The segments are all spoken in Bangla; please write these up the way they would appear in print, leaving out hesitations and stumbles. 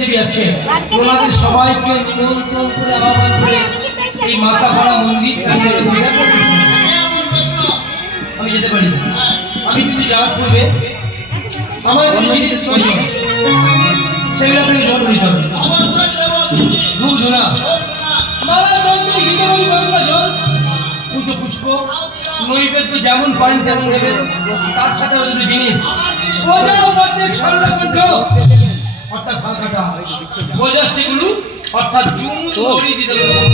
দেবী আছে, তোমাদের সবাইকে নিমন্ত্রণ করে আহ্বান করে এই মাথাপাড়া মন্দির আমি যেতে পারি। আমি কিন্তু যাওয়ার পূর্বে আমার কিছু জিনিস প্রয়োজন, সেগুলো আপনাকে জল দিতে হবে। ধূপ ধুনা, মালা চন্দন ঘিতবলি গঙ্গা জল, পুজো পুষ্প, নৈবেদ্য যেমন পারেন তেমন দেবেন। তার সাথে দুটো জিনিস, স্বর্ণকণ্ঠ অর্থাৎ শালকাটা, বোঝাষ্টিগুলো অর্থাৎ চুমুর দড়ি দিতে হবে।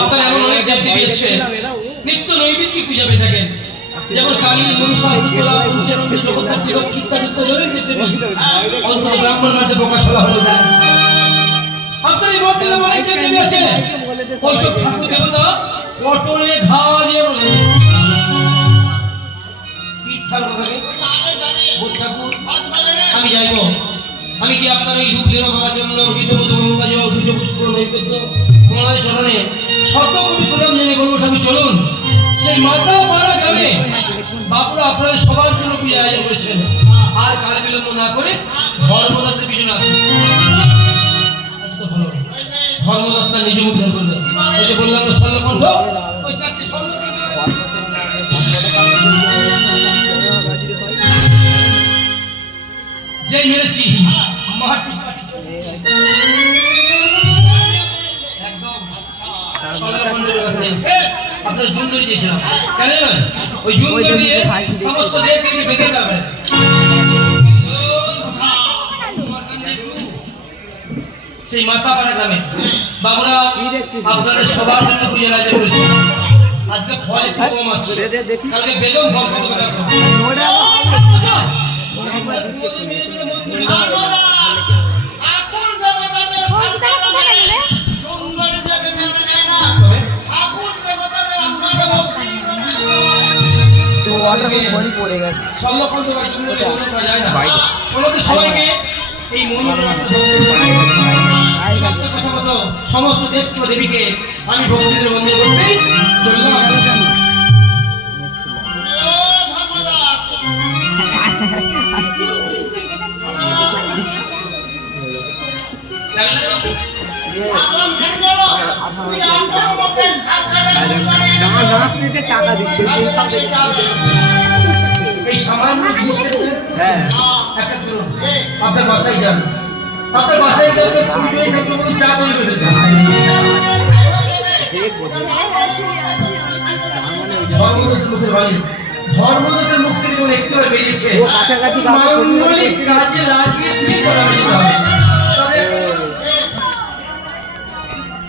আপনারা এমন অনেক দেবী আছে নিত্য নৈবেদ্যিক পূজা পেয়ে থাকেন, যেমন কালী, মনসা, শীতলা, পঞ্চানন্দ, জগদ্ধাত্রী, লক্ষ্মী ইত্যাদি অন্তত ব্রাহ্মণ মাঝে প্রকাশ করা হলো। আপনার এই বর্তমানে অনেক দেবী আছে, ওইসব ঠাকুর দেবতা পটলে ঘা দিয়ে বলে আমি যাইব। আমি কি আপনার এই রূপ দেওয়ার জন্য গীতবোধ গঙ্গা জল, পুজো পুষ্প, নৈবেদ্য তোমাদের চরণে শত কোটি প্রণাম জেনে বলবো ঠাকুর চলুন সেই মাথাপাড়া গ্রামে বাপুরা আপনাদের সবার জন্য পূজা আয়োজন করেছেন। আর কাল বিলম্ব না করে ধর্মদত্তের পিছনে আসুন। ধর্মদত্তা নিজ উদ্ধার করবে। ওই যে বললাম না স্বর্ণকণ্ঠ, ওই চারটি স্বর্ণকণ্ঠ যে মেরেছি মাটি একদম স্বর্ণকণ্ঠের কাছে আপনার জুন ধরে দিয়েছিলাম কেন নয়, ওই জুন ধরিয়ে সমস্ত দেবকে বেঁধে যাবে। সেই মাথাপাড়া গ্রামে বাবুরা আপনাদের সবার জন্য পূজা আয়োজন করেছে। আজকে ফল একটু কম আছে, কালকে বেদম ফল কত করে আছে। সমস্ত দেবীকে আমি ভক্তিদের বন্ধু করতে চললাম। টাকা দিচ্ছে এই সামান্য জিনিসটা একটা চলুন আপনার বাসায় যান, আপনার বাসায় গেলে চা করে ফেলে ধর্মদাসের মুখের বাণী, ধর্মদাসের মুখ থেকে যখন একটু বেরিয়েছে মাঙ্গলিক কাজে লাগিয়ে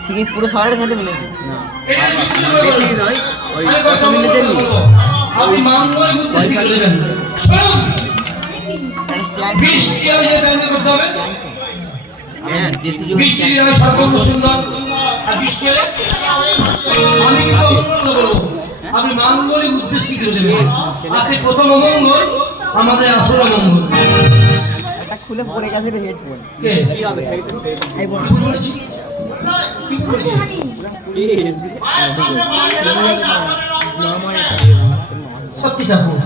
তুমি পুরো শহরের সাথে মিলে আপনি মাঙ্গলিক উদ্দেশ্যে চলে যান। বৃষ্টি হয়ে ব্যঙ্গ করতে হবে, বৃষ্টি হয় সর্বঙ্গ সুন্দর। আর বৃষ্টি হলে আমি কিন্তু অমঙ্গল বলবো, আপনি মাঙ্গলিক উদ্দেশ্যে চলে যাবেন। আজকে প্রথম অমঙ্গল আমাদের আসল অমঙ্গল। খুলে পড়ে গেছে হেডফোন সত্যি ঠাকুর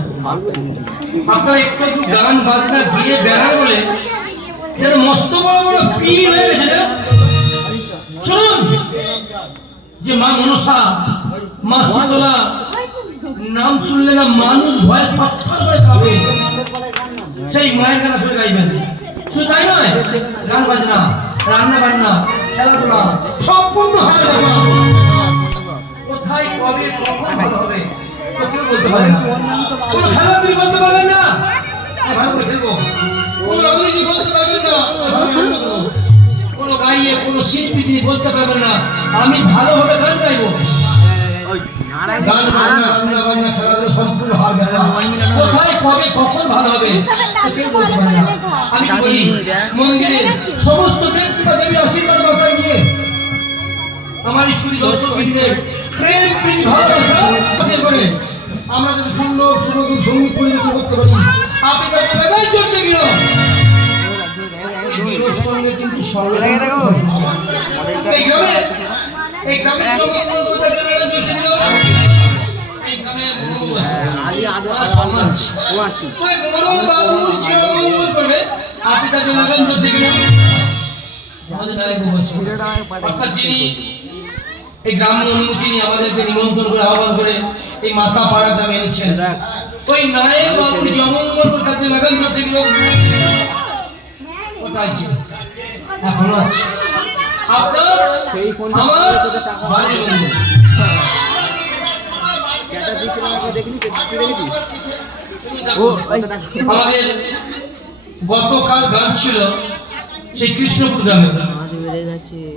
আপনার একটু একটু গান বাজনা গিয়ে বেড়া বলে যেন মস্ত বড় বড় পীর হয়ে গেছে না। শুনুন যে মা মনসা, মা শীতলা নাম শুনলে না মানুষ ভয়ে থরথর করে কাঁপে, সেই মায়ের গান শুনে গাইবেন। শুধু তাই নয়, গান বাজনা, রান্না বান্না, খেলাধুলা সম্পূর্ণ হবে। কোথায় কবে কখন ভালো হবে কেউ বলতে পারে না। কোনো খেলা তিনি বলতে পারবেন না ভালো করে খেলবো, কোনো রাজনীতি বলতে পারবেন না, কোনো গাইয়ে কোনো শিল্পী তিনি বলতে পারবেন না আমি ভালোভাবে গান গাইবো। গান বাজনা, রান্না বান্না, খেলাধুলা সম্পূর্ণ হবে। কোথায় কবে কখন ভালো হবে কেউ বলতে পারে না। আমি বলি মন্দিরে সমস্ত দেবী বা দেবীর আশীর্বাদ মাথায় নিয়ে আমার ঈশ্বরী দর্শক প্রেম প্রীতি ভালোবাসা করে আমরা যদি সুন্দর সুমধুর সঙ্গীত পরিবেশন করতে পারি আপনি তার জন্য গিরোর সঙ্গে কিন্তু এটাকে দেখো। এই গ্রামের সঙ্গে কোথায় চলে গেছে সেগুলো? এই গ্রামের মূল সমাজ ওই মোড়ল বাবুর যে মঙ্গল করবে আপনি তাকে লাগান করছে কিনা আমাদের নায়ক বলছেন অর্থাৎ যিনি এই গ্রামের অনুমতি নিয়ে আমাদেরকে নিমন্ত্রণ করে আহ্বান করে এই মাথা পাড়া গ্রামে এনেছেন ওই নায়ক বাবুর জমঙ্গল কাজে লাগান করছে কিনা কোথায় ছিল এখনো আছে আপনার আমার বাড়ির বন্ধু আমাদের গতকাল গান ছিল সেই কৃষ্ণপুর গ্রামে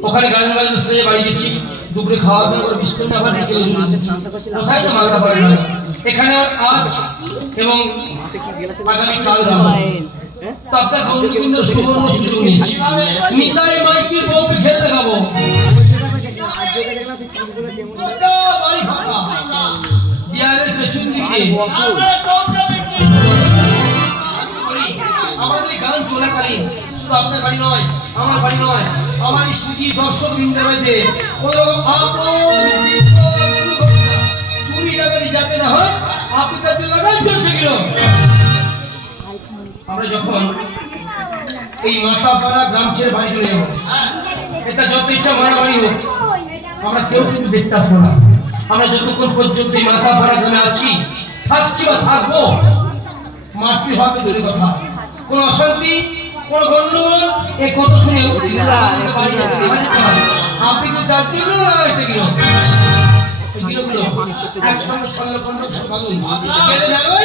ওখানে গান বাজনা সেরে বাড়ি গেছি দুপুরে খাওয়া দাওয়া করে বিস্কুট আবার বিকেলে কোথায় তো মাথা পাড়ে না এখানে আজ এবং আগামী কাল তো আপনার বন্ধুবৃন্দ সুবর্ণ সুযোগ নিয়েছি নিতাই মাইকির বউকে খেলতে খাবো বাড়ি ফাঁকা বিয়ারের পেছন দিকে আমাদের গান চলাকালীন শুধু আপনার বাড়ি নয় আমার বাড়ি নয় আমার এই সুখী দর্শক বৃন্দের মধ্যে কোনো চুরি ডাকাতি যাতে না হয় আপনি তাদের লাগান চলছে গেল আমরা যখন এই মাথাপাড়া গ্রাম ছেড়ে বাড়ি চলে যাবো এটা যত ইচ্ছা মারামারি হোক আমরা কেউ কিন্তু দেখতে আসবো না আমরা যতক্ষণ পর্যন্ত এই মাথাপাড়া গ্রামে আছি থাকছি বা থাকবো মাতৃ হওয়া দূরের কথা কোন অশান্তি কোন গন্ডগোল এই কত শুনে বাড়ি যেতে হয় আপনি তো যাচ্ছি না এটা গিয়ে একসঙ্গে সল্লখণ্ড ভাঙুন কেটে যাবে